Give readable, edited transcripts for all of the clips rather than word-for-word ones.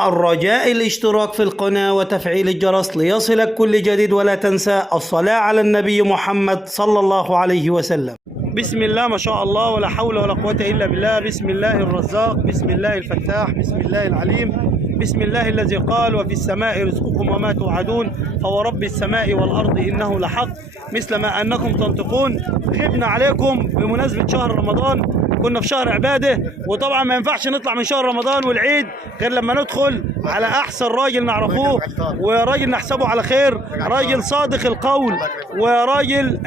الرجاء الاشتراك في القناة وتفعيل الجرس ليصلك كل جديد، ولا تنسى الصلاة على النبي محمد صلى الله عليه وسلم. بسم الله ما شاء الله، ولا حول ولا قوة إلا بالله. بسم الله الرزاق، بسم الله الفتاح، بسم الله العليم، بسم الله الذي قال وفي السماء رزقكم وما توعدون فورب السماء والأرض إنه لحق مثل ما أنكم تنطقون. غبنا عليكم بمناسبة شهر رمضان، كنا في شهر عباده، وطبعا ما ينفعش نطلع من شهر رمضان والعيد غير لما ندخل على احسن راجل نعرفوه، وراجل نحسبه على خير، راجل صادق القول، وراجل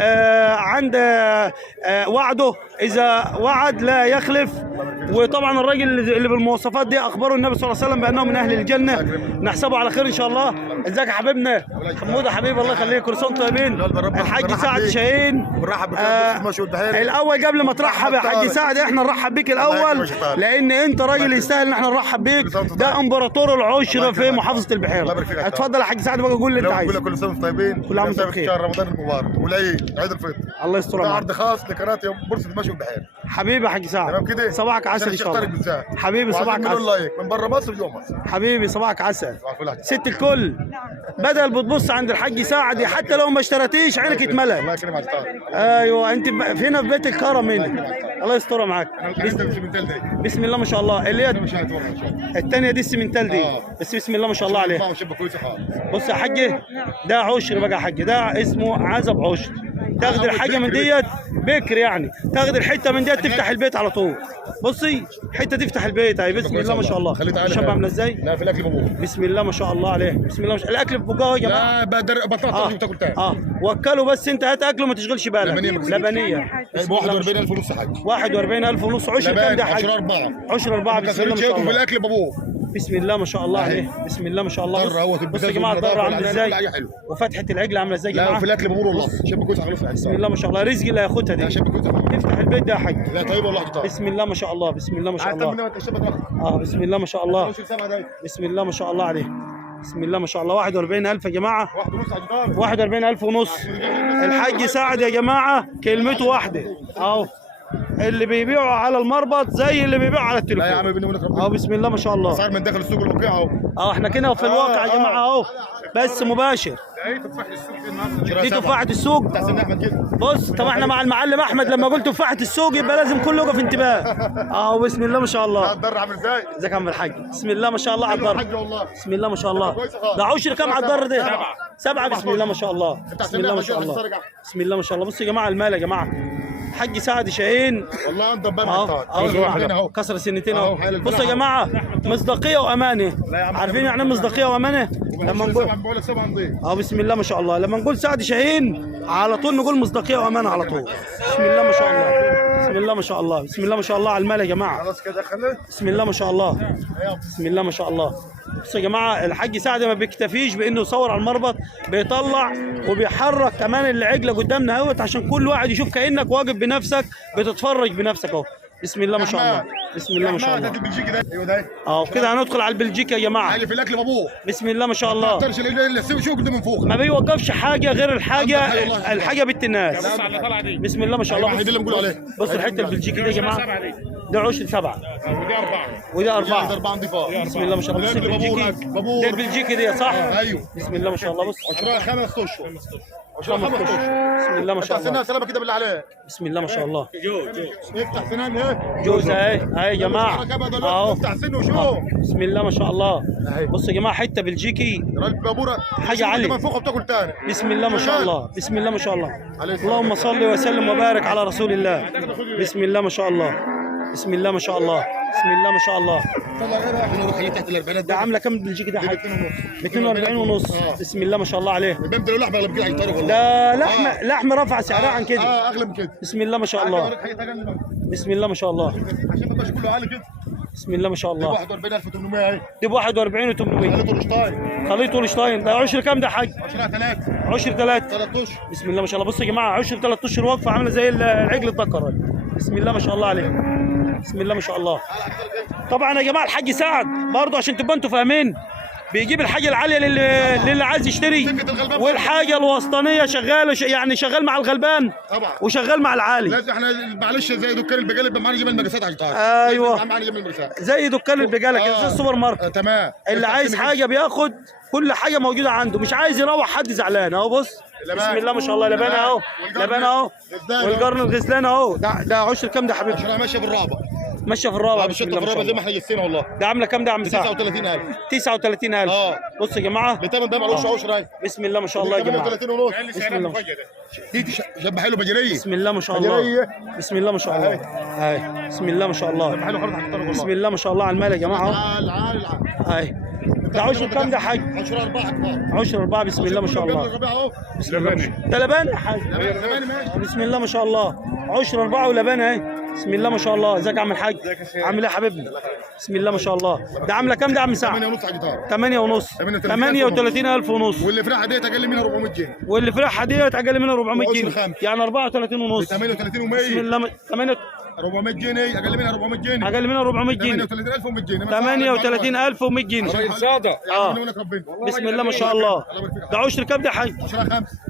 عند وعده اذا وعد لا يخلف. وطبعا الراجل اللي بالمواصفات دي اخبره النبي صلى الله عليه وسلم بانه من اهل الجنه، نحسبه على خير ان شاء الله. ازيك يا حبيبنا حموده حبيبي، الله يخليك، كل سنه وانتم طيبين. الحاج سعد شاهين الاول، قبل ما ترحب يا حاج سعد احنا نرحب بيك الاول، لان انت راجل يستاهل ان احنا نرحب بيك. ده امبراطور العشره في محافظه البحيره. اتفضل يا حاج سعد بقى، قول اللي انت عايزه. كل سنه وانتم طيبين، كل عام وانتم بخير. شهر رمضان المبارك والعيد، عيد الفطر. الله يستر ده معاك. عرض خاص لقناه بورصه المشي والبحيره. حبيبي يا حاج سعد، تمام كده، صباحك عسل ان شاء الله. حبيبي صباحك عسل. لايك من بره مصر وجوه مصر. حبيبي صباحك عسل. ست الكل، بدل بتبص عند الحاج سعد حتى لو ما اشتريتيش عينك اتملت. الله يكرمك. ايوه انت هنا في بيت الكرم هنا. الله يسترها معاك. بسم الله ما شاء الله. اللي هي الثانيه دي السمنتال دي، بس بسم الله ما شاء الله عليها. بص يا حاج، ده عشر بقى يا حاج، ده اسمه عزب عشر. تاخد الحاجه من ديت بكر، يعني تاخد الحته من ديت تفتح البيت على طول. بصي الحته تفتح البيت اهي. بسم الله ما شاء الله. الشباب عامله ازاي؟ لا في الاكل بابوه. بسم الله ما شاء الله عليه. بسم الله ما شاء الله. الاكل في بقاه يا جماعه. لا بطاطا بتاكل تاني. وكلوا بس انت هات اكله وما تشغلش بالك. لبنيه 41,000 ونص حاج. 41,000 ونص. عشر كام ده حاج؟ 10 4 بسم الله ما شاء الله. في الاكل بابوه. بسم الله ما شاء الله عليه. بسم الله ما شاء الله. بصوا يا جماعه الضره عامله ازاي، وفتحه العجل عامله ازاي يا جماعه. لا في الاكل بابوه والله. شاب كويس خلاص. بسم الله ما شاء الله. رزق اللي هياخدها دي. افتح البيت ده يا حاج. لا طيب والله طيب. بسم الله ما شاء الله. بسم الله ما شاء الله. بسم الله ما شاء الله. بسم الله ما شاء الله عليه. بسم الله ما شاء الله. 41,000 يا جماعه. 41,000 ونص. الحاج سعد يا جماعه كلمته واحده اهو، اللي بيبيعوا على المربط زي اللي بيبيعوا على التليفون. لا يا عم بيني وبينك ربنا. بسم الله ما شاء الله. صار من داخل السوق الواقع اهو. احنا كده في الواقع يا جماعه اهو، بس مباشر. دي تفاحة السوق. بص طب احنا مع المعلم احمد لما قلت تفاحة السوق يبقى لازم كله يقف انتباه. بسم الله ما شاء الله. الضر عامل ازاي؟ ازيك يا عم الحاج؟ بسم الله ما شاء الله على الضر. بسم الله ما شاء الله. ده عشر كام على الضر ده؟ 7. بسم الله ما شاء الله. بسم الله ما شاء الله. بسم الله ما شاء الله. بصوا يا جماعه المال يا جماعه. حاج سعد شاهين والله انت اهو كسر السنتين اهو. بصوا يا جماعه مصداقيه وامانه. عارفين يعني مصداقيه وامانه؟ لما نقول بسم الله ما شاء الله، لما نقول سعد شاهين على طول نقول مصداقيه وامانه على طول. بسم الله ما شاء الله. بسم الله ما شاء الله. بسم الله ما شاء الله على المال يا جماعه. خلاص كده خلص. بسم الله ما شاء الله. بسم الله ما شاء الله. بصوا يا جماعه الحاج سعد ما بيكتفيش بانه يصور على المربط، بيطلع وبيحرك كمان العجله قدامنا اهوت عشان كل واحد يشوف كانك واقف بنفسك بتتفرج بنفسك اهو. بسم الله ما شاء الله. بسم الله ما شاء الله. كده هندخل على البلجيكي يا جماعه. اللي في الاكل بابوه. بسم الله ما شاء الله. شو قدام من فوق. ما بيوقفش حاجه غير الحاجه بنت الناس. بسم الله ما شاء الله. اللي بنقول عليه. بصوا الحته البلجيكي دي يا جماعه، ده عشر 7 وده 4 بسم الله ما شاء الله. بص البلجيكي ده البلجيكي دي صح؟ ايوه. بسم الله ما شاء الله. بص 5 اشهر. بسم الله ما شاء الله. سنة سلامة كده بالله عليك. بسم الله ما شاء الله. افتح سنان اهي. جوز اهي يا جماعه اهو. افتح سن وشوف. بسم الله ما شاء الله. بصوا يا جماعه حته بلجيكي حاجه عاليه منفوخه بتاكل تاني. بسم الله ما شاء الله. بسم الله ما شاء الله. اللهم صل وسلم وبارك على رسول الله. بسم الله ما شاء الله. بسم الله ما شاء الله. بسم الله ما شاء الله. تحت الاربعينات ده عامله كام بالجيكي ده حاجه؟ 42 ونص. بسم الله ما شاء الله عليه. بيبدأ لحمه اغلى من كده هيطيروا والله. ده لحم رفع سعرها عن كده. اغلى من كده. بسم الله ما شاء الله. بسم الله ما شاء الله. عشان ما يبقاش كله عالي كده. بسم الله ما شاء الله. 41,800 اهي. دي ب 41,800. خليط هولشتاين. خليط هولشتاين. ده عشر كام ده حاج؟ 3. عشر 3 اشهر. بسم الله ما شاء الله. بصوا يا جماعه عشر 3 اشهر واقفه عامله زي العجل الذكر. بسم الله ما شاء الله عليه. بسم الله ما شاء الله. طبعا يا جماعه الحاج سعد برضه عشان تبقوا انتوا فاهمين، بيجيب الحاجه العاليه للي عايز يشتري، والحاجه الوسطانيه شغاله يعني شغال مع الغلبان طبعا وشغال مع العالي. لازم احنا معلش زي دكان البقاله يبقى معانا جبل المقاسات عشان تعرف. ايوه معانا جبل المقاسات زي دكان البقاله كده، زي السوبر ماركت. تمام. اللي عايز حاجه بياخد كل حاجه موجوده عنده، مش عايز يروح حد زعلان. اهو بص بسم الله ما شاء الله، لبان اهو، لبان اهو، والقرن الغزلان اهو. ده عشر كام ده يا حبيبي؟ عشان ماشيه بالرابع. ماشيه في الرابع. بسم الله ما شاء الله زي ما احنا جسينا والله. ده عامله كام ده يا عم سعد؟ 39000. 39000. بص يا جماعه بتمن ده معلوش عشر. بسم الله ما شاء الله يا جماعه. 38 ونص. بسم الله دي شبه حلو بجريه. بسم الله ما شاء الله. بسم الله ما شاء الله. هاي بسم الله ما شاء الله. حلو خالص هتختاروا والله. بسم الله ما شاء الله على المال يا جماعه. عال. هاي ده عشر كام ده يا حاج؟ 10 4 كبار. 10 4 بسم الله ما شاء الله. بسم الله ده لبان يا حاج. بسم الله ما شاء الله. 10 4 ولبان اهي. بسم الله ما شاء الله. ازيك يا عم الحاج؟ عامل ايه يا حبيبنا؟ بسم الله ما شاء الله. ده عامله كام ده يا عم سعد؟ 8 ونص على الجيتار. 8 ونص. 38,000 ونص. واللي فرحه ديت اقل منها 400 جنيه. واللي فرحها ديت اقل منها 400 وعشر جنيه، خمسة. يعني 34 ونص. 38 و100. بسم الله 8 400 جنيه اقل منها 400 جنيه. اقل منها 400 جنيه. 38100 جنيه. 38100 جنيه. ساده. بسم الله ما شاء الله. ده عشر كام ده يا حاج؟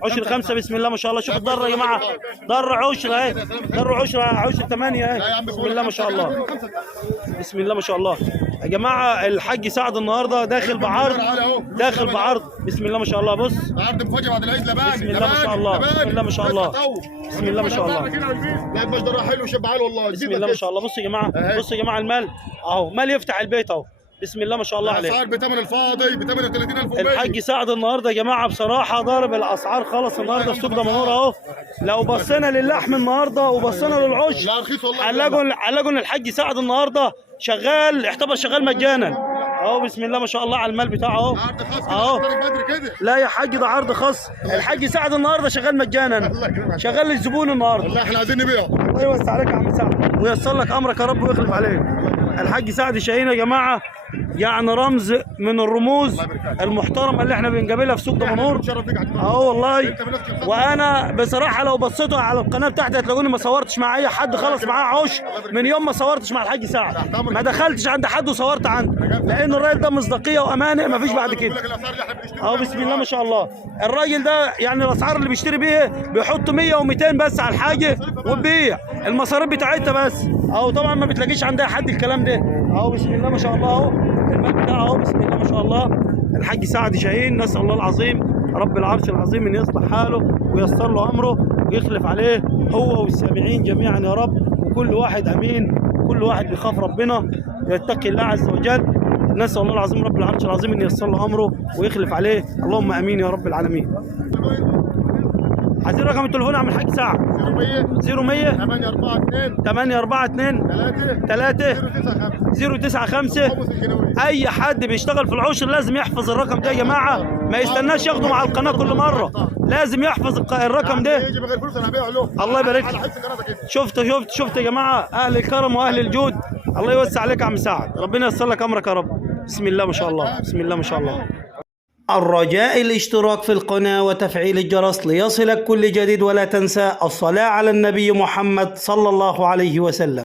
10 5 بسم الله ما شاء الله. شوف الضره يا جماعه، ضره عشره اهي، ضره عشره 8 اهي. بسم الله ما شاء الله. بسم الله ما شاء الله يا جماعه. الحاج سعد النهارده داخل بعرض، داخل بعرض. بسم الله ما شاء الله. بص عرض مفاجاه بعد العيد لبان. بسم الله ما شاء الله. بسم الله ما شاء الله. بسم الله ما شاء الله. لا باش ضره حلو شب عال والله. بسم الله ما شاء الله. بصوا يا جماعه، بصوا يا جماعه المال اهو، مال يفتح البيت اهو. بسم الله ما شاء الله عليه. الاسعار بثمن الفاضي ب 38000. الحاج سعد النهارده يا جماعه بصراحه ضارب الاسعار خالص النهارده في سوق دمنهور اهو. لو بصينا للحم النهارده وبصينا للعش لا رخيص والله. هنلاقوا ان الحاج سعد النهارده شغال، يعتبر شغال مجانا اهو. بسم الله ما شاء الله على المال بتاعه اهو. عرض خاص اهو. كده. لا يا حاج ده عرض خاص. الحاج سعد النهارده شغال مجانا، شغال للزبون النهارده. والله احنا عايزين نبيعه. الله يوسع عليك يا عم سعد وييسر لك امرك يا رب ويخلف عليك. الحاج سعد شاهين يا جماعه، يعني رمز من الرموز المحترمه اللي احنا بنقابلها في سوق دمنهور اهو والله. وانا بصراحه لو بصيتوا على القناه بتاعتي هتلاقوني ما صورتش مع اي حد خالص معاه عش من يوم ما صورتش مع الحاج سعد. ما دخلتش عند حد وصورت عنده، لان الراجل ده مصداقيه وامانه ما فيش بعد كده اهو. بسم الله ما شاء الله. الراجل ده يعني الاسعار اللي بيشتري بيها بيحط 100 و200 بس على الحاجه وبيع المصاريف بتاعتها بس اهو. طبعا ما بتلاقيش عندها حد الكلام ده اهو. بسم الله ما شاء الله اهو المال بتاعه اهو. بسم الله ما شاء الله. الحاج سعد شاهين نسال الله العظيم رب العرش العظيم ان يصلح حاله وييسر له امره ويخلف عليه هو والسامعين جميعا يا رب. وكل واحد امين، كل واحد بيخاف ربنا ويتقي الله عز وجل. نسال الله العظيم رب العرش العظيم ان ييسر له امره ويخلف عليه. اللهم امين يا رب العالمين. عايزين رقم التليفون يا عم الحاج سعد. 0100 842 3 095. اي حد بيشتغل في العشر لازم يحفظ الرقم ده يا جماعه، ما يستناش ياخده مع القناه كل مره، لازم يحفظ الرقم ده. الله يبارك لك. شفت يا جماعه اهل الكرم واهل الجود. الله يوسع عليك يا عم سعد، ربنا ييسر لك امرك يا رب. بسم الله ما شاء الله. بسم الله ما شاء الله. الرجاء الاشتراك في القناة وتفعيل الجرس ليصلك كل جديد، ولا تنسى الصلاة على النبي محمد صلى الله عليه وسلم.